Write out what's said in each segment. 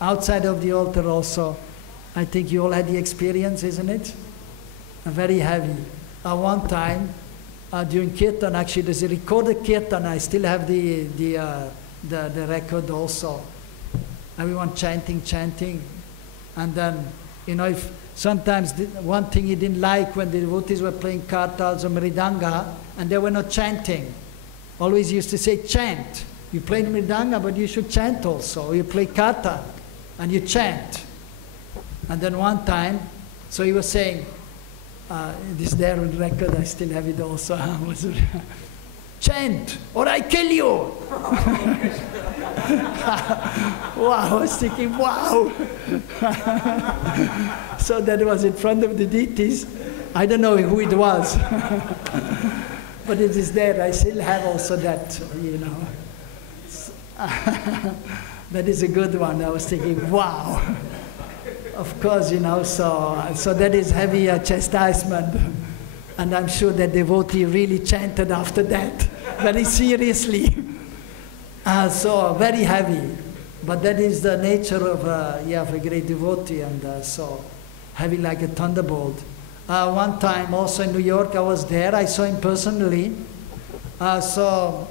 outside of the altar also. I think you all had the experience, isn't it? Very heavy. One time, during Kirtan, actually there's a recorded Kirtan, I still have the record also. Everyone chanting, and then, you know, if sometimes one thing he didn't like when the devotees were playing kartals or mridanga, and they were not chanting. Always used to say, chant. You play mridanga, but you should chant also. Or you play kartal, and you chant. And then one time, so he was saying, this there on record, I still have it also. Chant, or I kill you! Wow, I was thinking, wow! So that was in front of the deities. I don't know who it was. But it is there, I still have also that, you know. That is a good one. I was thinking, wow! Of course, you know, so that is heavy chastisement. And I'm sure that devotee really chanted after that, very seriously. So very heavy. But that is the nature of a great devotee, and so heavy like a thunderbolt. One time also in New York, I was there, I saw him personally. So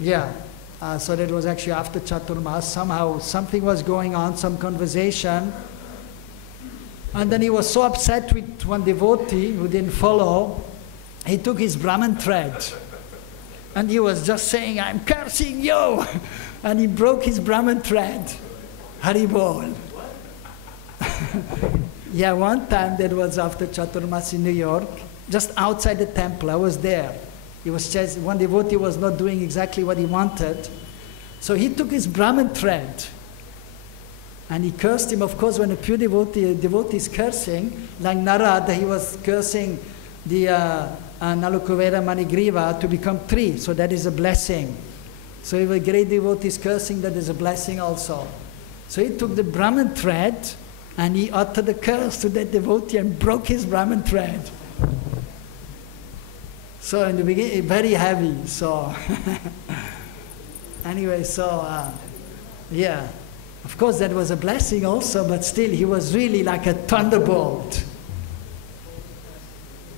that was actually after Chaturmas. Somehow something was going on, some conversation. And then he was so upset with one devotee who didn't follow. He took his Brahman thread. And he was just saying, I'm cursing you. And he broke his Brahman thread. Haribol. Yeah, one time that was after Chaturmas in New York, just outside the temple, I was there. He was just, one devotee was not doing exactly what he wanted. So he took his Brahman thread. And he cursed him. Of course, when a pure devotee is cursing, like Narada, he was cursing the Nalukuvera Manigriva to become 3. So that is a blessing. So if a great devotee is cursing, that is a blessing also. So he took the Brahman thread and he uttered a curse to that devotee and broke his Brahman thread. So in the beginning, very heavy. So anyway, yeah. Of course, that was a blessing also, but still, he was really like a thunderbolt.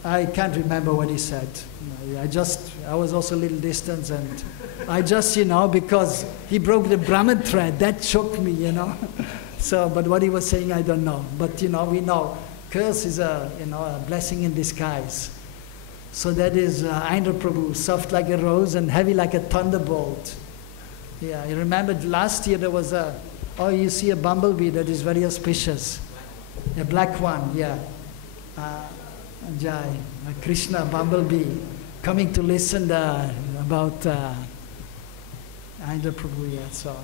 I can't remember what he said. I was also a little distant, and I just, you know, because he broke the Brahman thread, that shocked me, you know. So, but what he was saying, I don't know. But, you know, we know, curse is a blessing in disguise. So that is Indra Prabhu, soft like a rose and heavy like a thunderbolt. Yeah, I remembered last year there was you see a bumblebee that is very auspicious. A black one, yeah. Jai, Krishna bumblebee, coming to listen about Indra Prabhu, yeah. So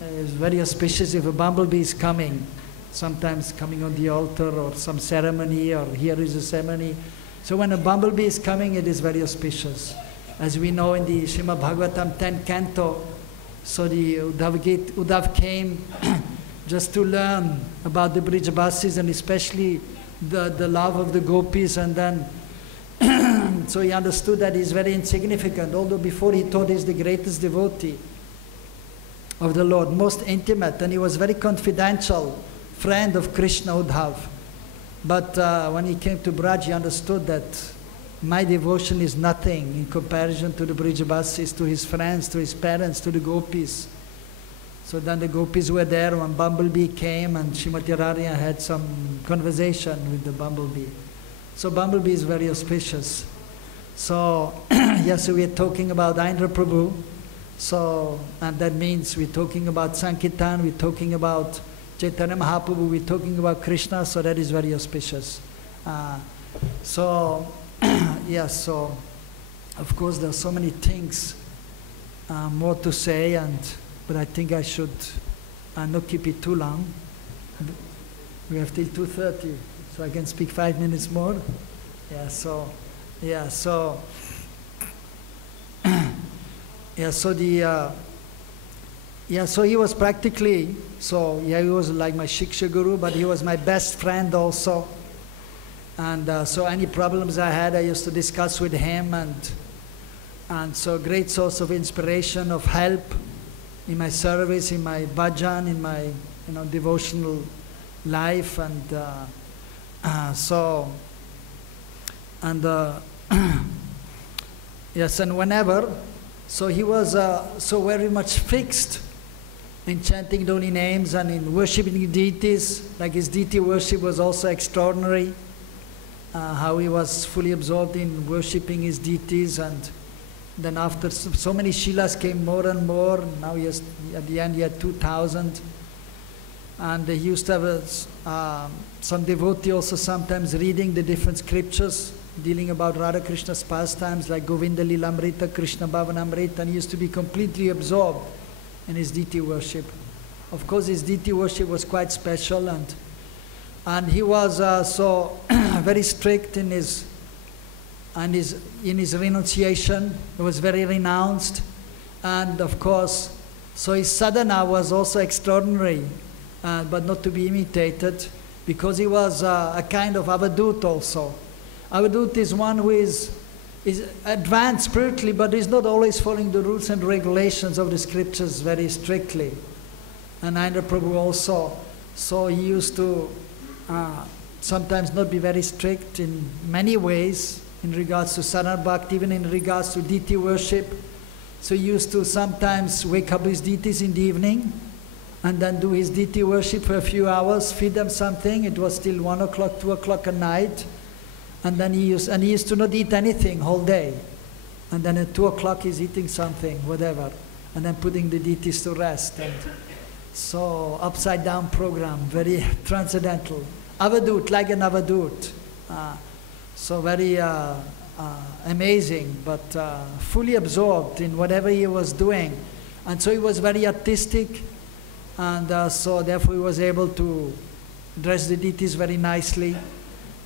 it's very auspicious if a bumblebee is coming, sometimes coming on the altar or some ceremony, or here is a ceremony. So when a bumblebee is coming, it is very auspicious. As we know in the Srimad Bhagavatam 10th canto, so the Uddhav came just to learn about the Brijabasis and especially the love of the gopis, and then so he understood that he's very insignificant, although before he thought he's the greatest devotee of the Lord, most intimate, and he was very confidential friend of Krishna, Uddhav. But when he came to Braj, he understood that my devotion is nothing in comparison to the Brijabasis, to his friends, to his parents, to the gopis. So then the gopis were there when Bumblebee came, and Srimati Radharani had some conversation with the Bumblebee. So Bumblebee is very auspicious. So, yes, so we are talking about Indra Prabhu. So, and that means we're talking about Sankirtan, we're talking about Chaitanya Mahaprabhu, we're talking about Krishna, so that is very auspicious. Yes, so of course there are so many things more to say, but I think I should not keep it too long. We have till 2:30, so I can speak 5 minutes more. So he was practically, he was like my Shiksha Guru, but he was my best friend also. And so any problems I had, I used to discuss with him, and so great source of inspiration, of help in my service, in my bhajan, in my devotional life, and yes, and whenever, so he was so very much fixed in chanting the holy names and in worshipping deities. Like his deity worship was also extraordinary, how he was fully absorbed in worshipping his deities, and then after so many Shilas came more and more. Now at the end he had 2,000. And he used to have some devotee also sometimes reading the different scriptures dealing about Radha Krishna's pastimes, like Govinda Lilamrita, Krishna Bhavanamrita, and he used to be completely absorbed in his deity worship. Of course, his deity worship was quite special, and he was so very strict in his renunciation. He was very renounced, and of course, so his sadhana was also extraordinary, but not to be imitated, because he was a kind of avadut also. Avadut is one who is advanced spiritually, but is not always following the rules and regulations of the scriptures very strictly. And Narendra Prabhu also. So he used to sometimes not be very strict in many ways in regards to sadhana bhakti, even in regards to deity worship. So he used to sometimes wake up his deities in the evening and then do his deity worship for a few hours, feed them something. It was still 1 o'clock, 2 o'clock at night. And then he used to not eat anything whole day. And then at 2 o'clock he's eating something, whatever. And then putting the deities to rest. And so upside down program, very transcendental. Avadut, like an avadut. So very amazing, but fully absorbed in whatever he was doing. And so he was very artistic. And so therefore he was able to dress the deities very nicely.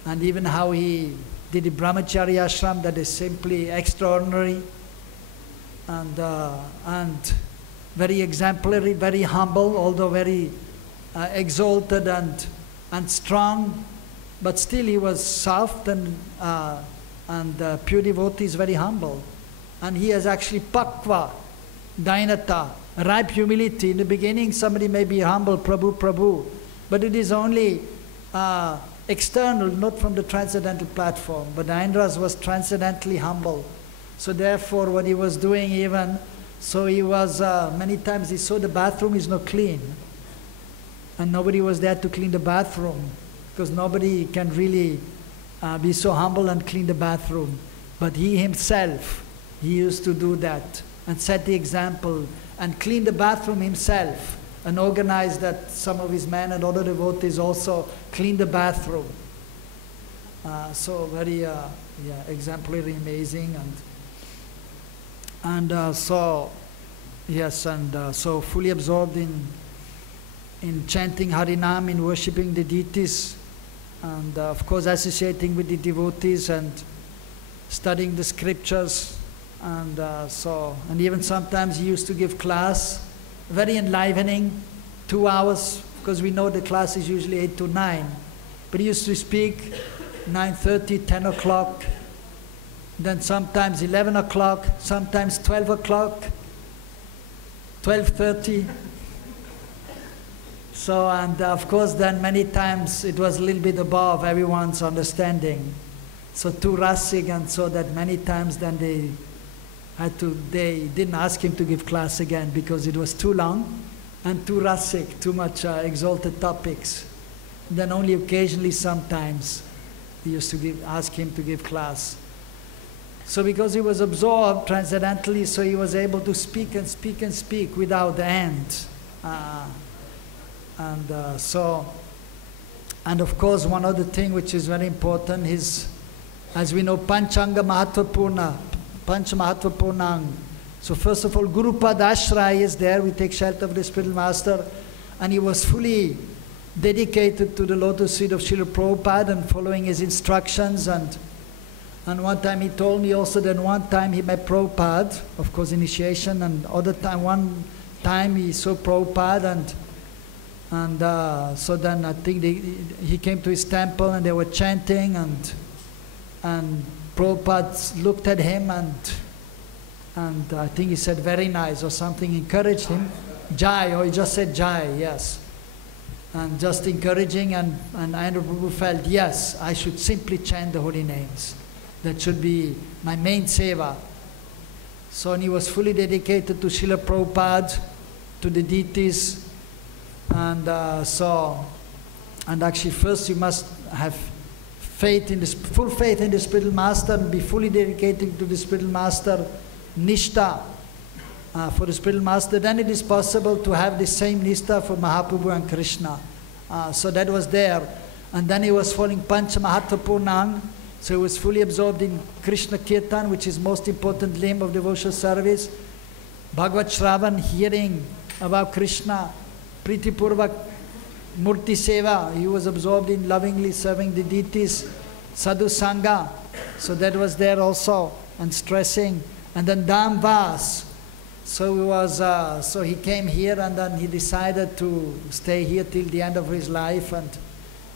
And even how he did the brahmacharya ashram, that is simply extraordinary. And very exemplary, very humble, although very exalted and strong. But still he was soft and pure devotee is very humble. And he has actually pakva, dainata, ripe humility. In the beginning somebody may be humble, Prabhu, Prabhu. But it is only external, not from the transcendental platform. But Narendra's was transcendentally humble. So therefore what he was doing even, so he was, many times he saw the bathroom is not clean. And nobody was there to clean the bathroom, because nobody can really be so humble and clean the bathroom. But he himself, he used to do that and set the example and clean the bathroom himself, and organized that some of his men and other devotees also clean the bathroom. So very exemplary, amazing, and so yes, and so fully absorbed in chanting Harinam, in worshipping the deities, and of course associating with the devotees and studying the scriptures, and and even sometimes he used to give class, very enlivening, 2 hours, because we know the class is usually 8 to 9, but he used to speak 9:30, 10 o'clock, then sometimes 11 o'clock, sometimes 12 o'clock, 12:30. So, and of course then many times it was a little bit above everyone's understanding. So too rasig, and so that many times then they didn't ask him to give class again because it was too long and too rasig, too much exalted topics. Then only occasionally sometimes they used to ask him to give class. So because he was absorbed transcendentally, so he was able to speak and speak and speak without end. And of course one other thing which is very important is, as we know, Panchanga Mahatvapurna, Panch Mahatvapurnang. So first of all, Guru Pad Ashray is there, we take shelter of the spiritual master, and he was fully dedicated to the lotus feet of Srila Prabhupada and following his instructions. And one time he told me also that one time he met Prabhupada, of course initiation, and one time he saw Prabhupada, and so then I think he came to his temple and they were chanting, and Prabhupada looked at him and I think he said very nice or something, encouraged him, Jai, or he just said Jai, yes. and just encouraging, and Ayana Prabhu felt, yes, I should simply chant the holy names. That should be my main seva. So he was fully dedicated to Srila Prabhupada, to the deities, and and actually first you must have faith in this, full faith in the spiritual master, and be fully dedicated to the spiritual master, nishta for the spiritual master. Then it is possible to have the same nishta for Mahaprabhu and Krishna. So that was there. And then he was following Pancha Mahattapurnang, so he was fully absorbed in Krishna Kirtan, which is most important limb of devotional service. Bhagavad Shravan, hearing about Krishna, Priti Purvak, Murti Seva, he was absorbed in lovingly serving the deities. Sadhu Sangha, so that was there also, and stressing. And then Dham Vas, so he was, so he came here, and then he decided to stay here till the end of his life, and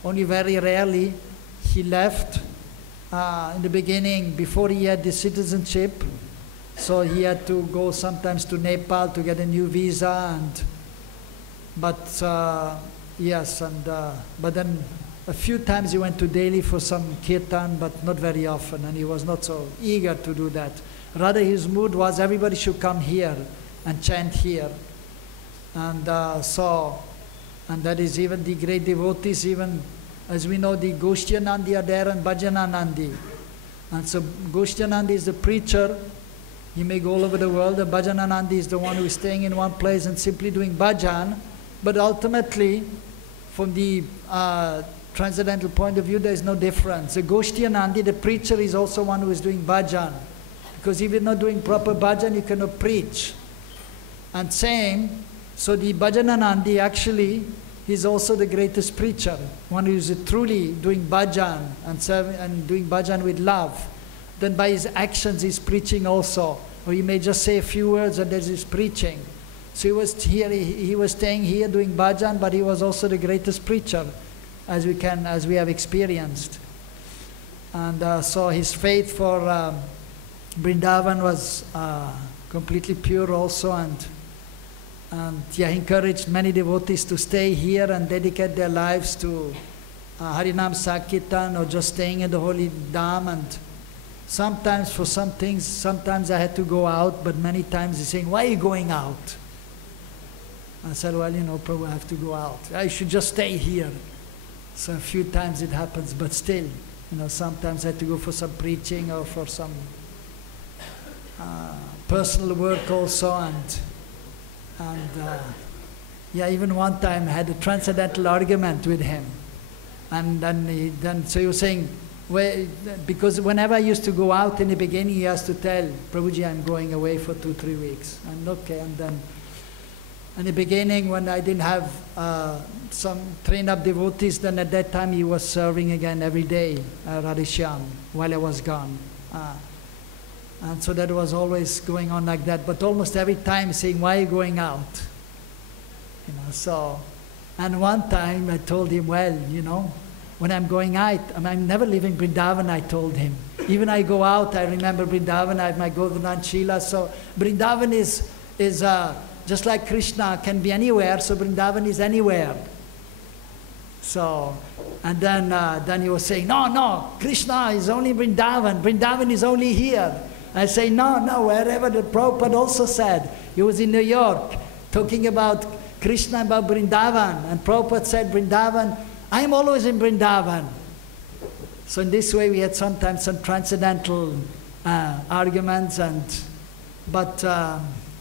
only very rarely he left. In the beginning, before he had the citizenship, so he had to go sometimes to Nepal to get a new visa, and yes, and but then a few times he went to Delhi for some kirtan, but not very often, and he was not so eager to do that. Rather, his mood was everybody should come here and chant here. And and that is even the great devotees, even as we know, the Goshtyanandi are there and Bhajananandi. And so Goshtyanandi is the preacher. He may go all over the world. And Bhajananandi is the one who is staying in one place and simply doing bhajan. But ultimately, from the transcendental point of view, there is no difference. The Goshtyanandi, the preacher, is also one who is doing bhajan. Because if you're not doing proper bhajan, you cannot preach. And same, so the Bhajananandi actually is also the greatest preacher, one who is truly doing bhajan and serving and doing bhajan with love. Then by his actions he's preaching also. Or he may just say a few words and that is preaching. So he was here, he was staying here doing bhajan, but he was also the greatest preacher, as we have experienced. And so his faith for Vrindavan was completely pure also, and he encouraged many devotees to stay here and dedicate their lives to Harinam Sankirtan or just staying in the holy dham. And sometimes for some things, sometimes I had to go out, but many times he's saying, why are you going out? I said, well, you know, Prabhu, I have to go out. I should just stay here. So a few times it happens, but still, you know, sometimes I had to go for some preaching or for some personal work also, and yeah, even one time I had a transcendental argument with him, and then so he was saying, because whenever I used to go out in the beginning, he has to tell Prabhuji, I'm going away for 2-3 weeks, and okay, and then in the beginning when I didn't have some trained up devotees, then at that time he was serving again every day, Radhishyam, while I was gone. And so that was always going on like that, but almost every time saying, why are you going out? You know, so, and one time I told him, well, you know, when I'm going out, I'm never leaving Vrindavan, I told him. Even I go out, I remember Vrindavan, I have my Govardhan Shila, so Vrindavan is just like Krishna can be anywhere, so Vrindavan is anywhere. So, and then he was saying, no, Krishna is only Vrindavan, Vrindavan is only here. I say, no, wherever the Prabhupada also said. He was in New York talking about Krishna, about Vrindavan, and Prabhupada said Vrindavan, I am always in Vrindavan. So in this way we had sometimes some transcendental arguments, but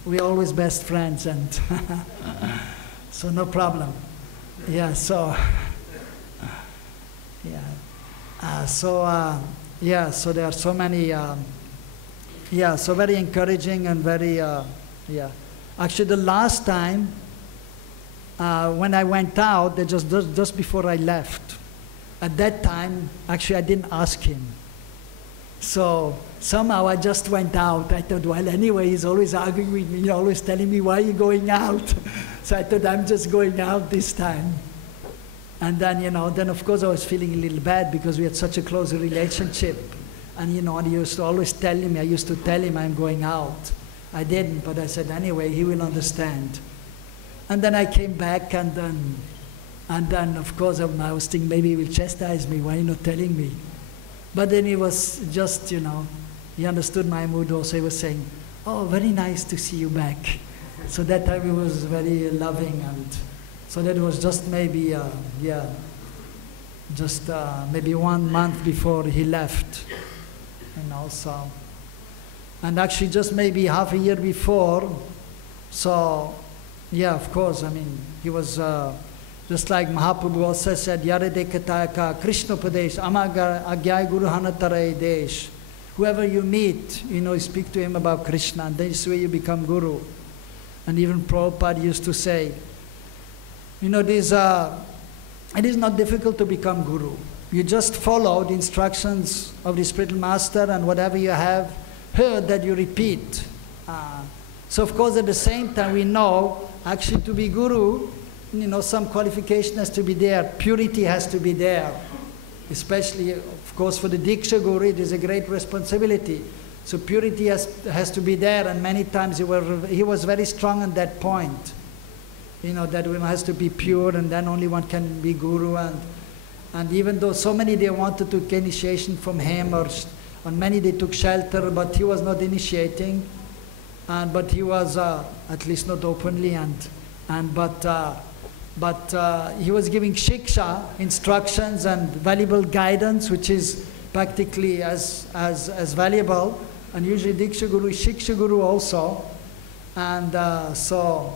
we're always best friends, and so no problem. Yeah, so, yeah. So there are so many, so very encouraging and very, yeah. Actually, the last time when I went out, just before I left, at that time, actually I didn't ask him. So somehow I just went out. I thought, well, anyway, he's always arguing with me, always telling me, why are you going out? So I thought, I'm just going out this time. And then, then of course I was feeling a little bad because we had such a close relationship. And, he used to always tell me, I used to tell him I'm going out. I didn't, but I said, anyway, he will understand. And then I came back, and then And then, of course, I was thinking maybe he will chastise me. Why not telling me? But then he was just, he understood my mood also. He was saying, oh, very nice to see you back. So that time he was very loving. And so that was just maybe, maybe 1 month before he left. So. And actually just maybe half a year before, so, yeah, of course, he was, just like Mahaprabhu also said, Yarade Katayaka Krishna Pradesh, Amagar Agyai Guru Hanatarai Desh. Whoever you meet, speak to him about Krishna, and this way you become Guru. And even Prabhupada used to say, it is not difficult to become Guru. You just follow the instructions of the spiritual master, and whatever you have heard that you repeat. So of course at the same time we know actually to be Guru, some qualification has to be there, purity has to be there. Especially of course for the Diksha Guru it is a great responsibility. So purity has to be there, and many times he was very strong on that point. That one has to be pure and then only one can be Guru, and even though so many they wanted to get initiation from him, or many they took shelter, but he was not initiating, but he was at least not openly, but he was giving shiksha, instructions and valuable guidance, which is practically as valuable. And usually Diksha Guru is Shiksha Guru also, and so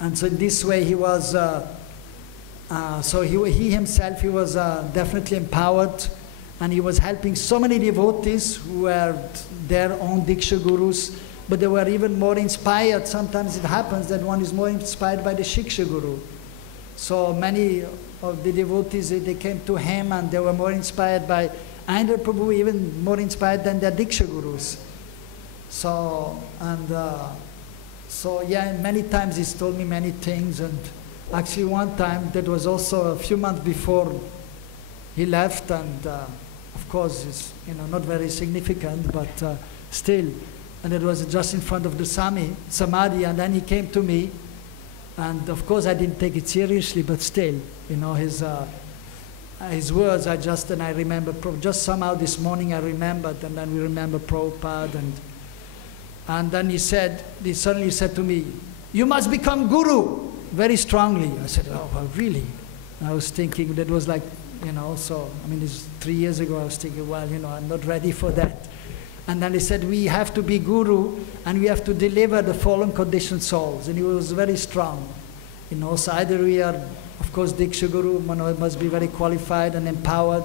in this way he was. So he himself, he was definitely empowered, and he was helping so many devotees who were their own Diksha Gurus, but they were even more inspired. Sometimes it happens that one is more inspired by the Shiksha Guru. So many of the devotees, they came to him and they were more inspired by Ayendra Prabhu, even more inspired than their Diksha Gurus. So yeah, many times he's told me many things, and actually one time, that was also a few months before he left, and of course it's not very significant, but still, and it was just in front of the Samadhi, and then he came to me, and of course I didn't take it seriously, but still, his words, and I remember, just somehow this morning I remembered, and then we remember Prabhupada, and then he suddenly said to me, you must become Guru, very strongly. I said, oh, well, really? And I was thinking, that was like, this 3 years ago, I was thinking, well, I'm not ready for that. And then he said, we have to be Guru, and we have to deliver the fallen conditioned souls. And he was very strong. So either we are, of course, Diksha Guru, must be very qualified and empowered.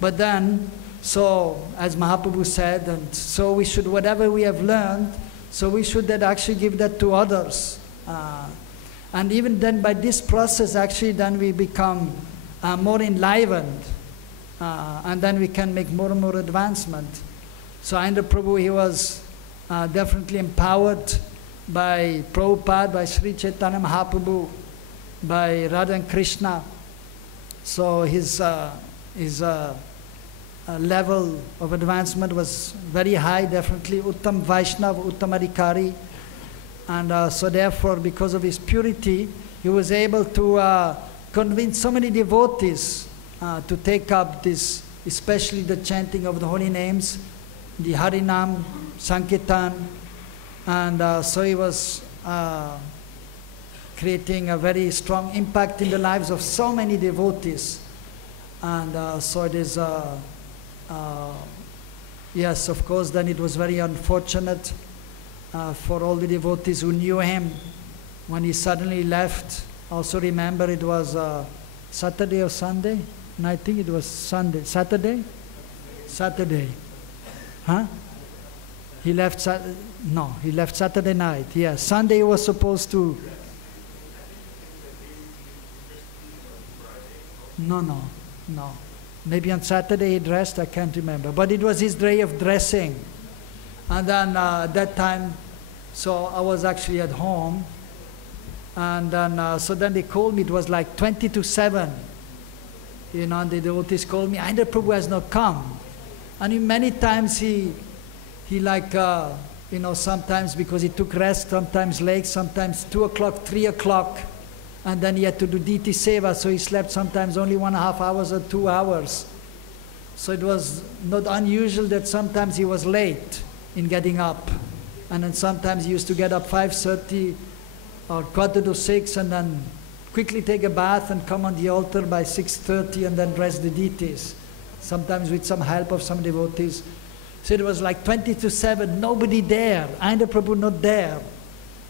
But then, so, as Mahaprabhu said, and so we should, whatever we have learned, so we should then actually give that to others. And even then by this process, actually, then we become more enlivened. And then we can make more and more advancement. So Ayendra Prabhu, he was definitely empowered by Prabhupada, by Sri Chaitanya Mahaprabhu, by Radha and Krishna. So his level of advancement was very high, definitely. Uttam Vaishnava, Uttam Adhikari. And so therefore, because of his purity, he was able to convince so many devotees to take up this, especially the chanting of the holy names, the Harinam, Sankirtan, and so he was creating a very strong impact in the lives of so many devotees. And so it is, yes, of course, then it was very unfortunate for all the devotees who knew him when he suddenly left. Also remember, it was Saturday or Sunday? And I think it was Sunday. Saturday? Saturday. Huh? He left, no, he left Saturday night. Yeah, Sunday he was supposed to. No. Maybe on Saturday he dressed, I can't remember. But it was his day of dressing. And then that time, so I was actually at home. And then, so then they called me, it was like 20 to 7. And the devotees called me, Ayendra Prabhu has not come. And many times he like, sometimes because he took rest, sometimes late, sometimes 2 o'clock, 3 o'clock. And then he had to do deity seva, so he slept sometimes only 1.5 hours or 2 hours. So it was not unusual that sometimes he was late in getting up. And then sometimes he used to get up 5:30 or 5:45 and then quickly take a bath and come on the altar by 6:30 and then dress the deities. Sometimes with some help of some devotees. So it was like 20 to 7, nobody there, Ayendra Prabhu not there.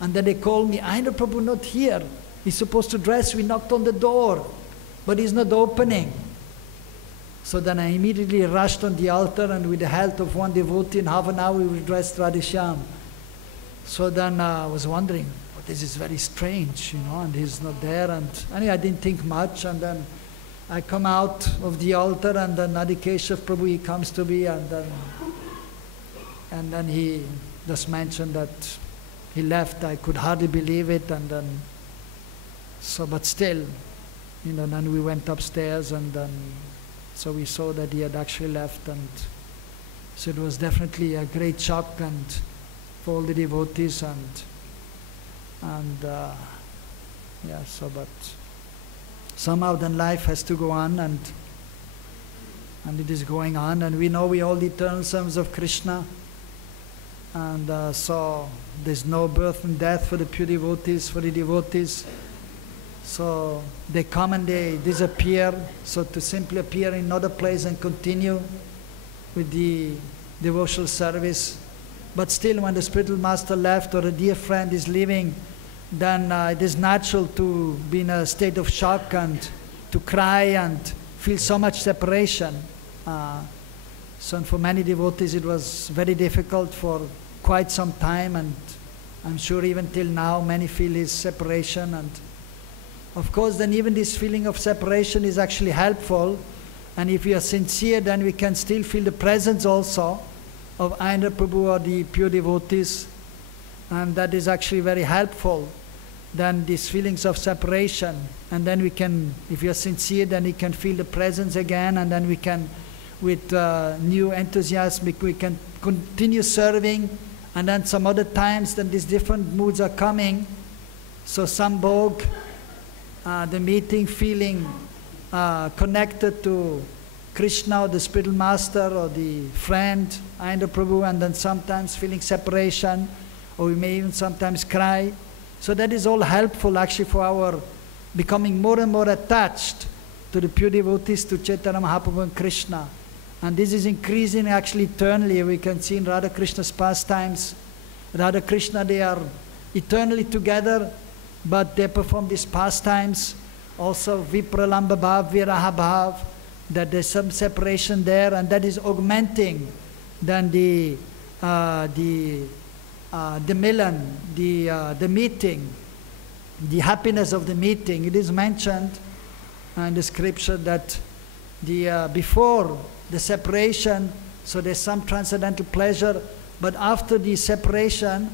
And then they called me, Ayendra Prabhu not here. He's supposed to dress, we knocked on the door, but he's not opening. So then I immediately rushed on the altar, and with the help of one devotee, in half an hour we dressed Radheshyam. So then I was wondering, oh, this is very strange, and he's not there. And anyway, I didn't think much, and then I come out of the altar, and then Adikeshav Prabhu, he comes to me, and then he just mentioned that he left. I could hardly believe it, and then, but still, then we went upstairs, and then, so we saw that he had actually left, and so it was definitely a great shock, and for all the devotees, but somehow then life has to go on, and it is going on, and we know we all the eternal sons of Krishna, and so there's no birth and death for the pure devotees, for the devotees. So they come and they disappear, so to simply appear in another place and continue with the devotional service. But still, when the spiritual master left or a dear friend is leaving, then it is natural to be in a state of shock and to cry and feel so much separation. So for many devotees it was very difficult for quite some time, and I'm sure even till now many feel this separation. And of course then even this feeling of separation is actually helpful, and if we are sincere then we can still feel the presence also of Ayendra Prabhu or the pure devotees, and that is actually very helpful than these feelings of separation. And then we can, if we are sincere, then we can feel the presence again, and then we can, with new enthusiasm, we can continue serving. And then some other times then these different moods are coming. So Sambhog, the meeting, feeling connected to Krishna or the spiritual master or the friend, Ayendra Prabhu, and then sometimes feeling separation, or we may even sometimes cry. So that is all helpful actually for our becoming more and more attached to the pure devotees, to Chaitanya Mahaprabhu and Krishna. And this is increasing actually eternally. We can see in Radha Krishna's pastimes, Radha Krishna, they are eternally together, but they perform these pastimes. Also Vipralamba Bhav, Viraha Bhav, that there's some separation there, and that is augmenting then the milan, the meeting, the happiness of the meeting. It is mentioned in the scripture that before the separation, so there's some transcendental pleasure, but after the separation,